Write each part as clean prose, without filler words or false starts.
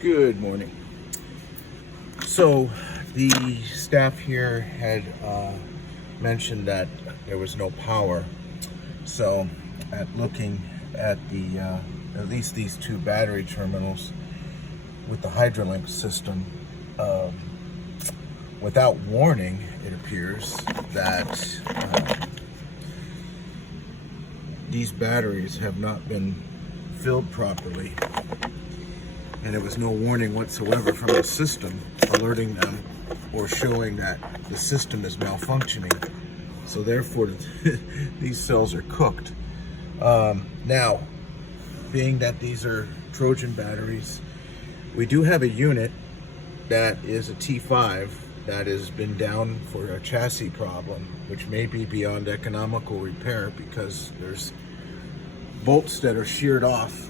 Good morning. So the staff here had mentioned that there was no power. So at looking at the at least these two battery terminals with the Hydrolink system, without warning, it appears that these batteries have not been filled properly, and there was no warning whatsoever from the system alerting them or showing that the system is malfunctioning. So therefore these cells are cooked. Now, being that these are Trojan batteries, we do have a unit that is a T5 that has been down for a chassis problem, which may be beyond economical repair because there's bolts that are sheared off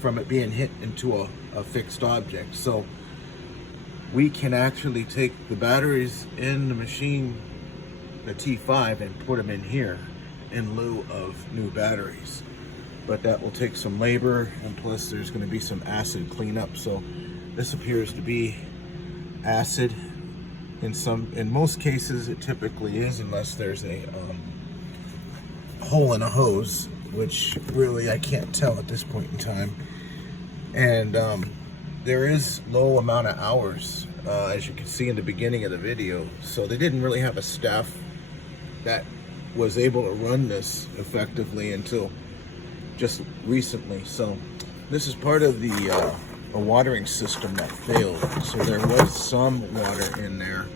from it being hit into a fixed object. So we can actually take the batteries in the machine, the T5, and put them in here in lieu of new batteries. But that will take some labor, and plus there's going to be some acid cleanup. So this appears to be acid. In most cases it typically is, unless there's a hole in a hose, which really I can't tell at this point in time. And there is low amount of hours, as you can see in the beginning of the video. So they didn't really have a staff that was able to run this effectively until just recently. So this is part of the a watering system that failed. So there was some water in there,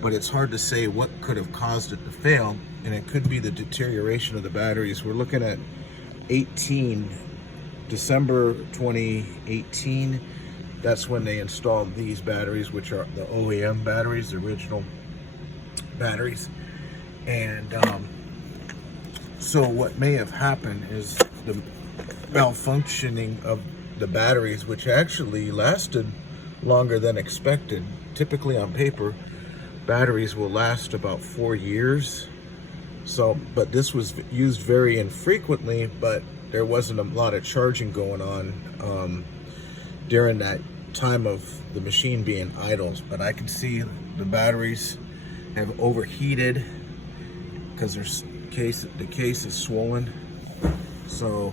but it's hard to say what could have caused it to fail, and it could be the deterioration of the batteries. We're looking at December 2018. That's when they installed these batteries, which are the OEM batteries, the original batteries. And so what may have happened is the malfunctioning of the batteries, which actually lasted longer than expected. Typically on paper, batteries will last about 4 years. So, but this was used very infrequently, but there wasn't a lot of charging going on during that time of the machine being idle. But I can see the batteries have overheated because the case is swollen. So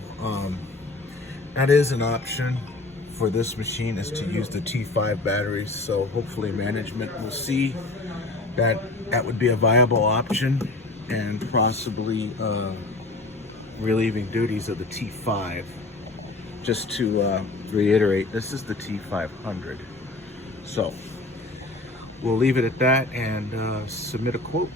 that is an option for this machine, is to use the T5 batteries. So hopefully management will see that that would be a viable option, and possibly relieving duties of the T5. Just to reiterate, this is the T500. So we'll leave it at that and submit a quote.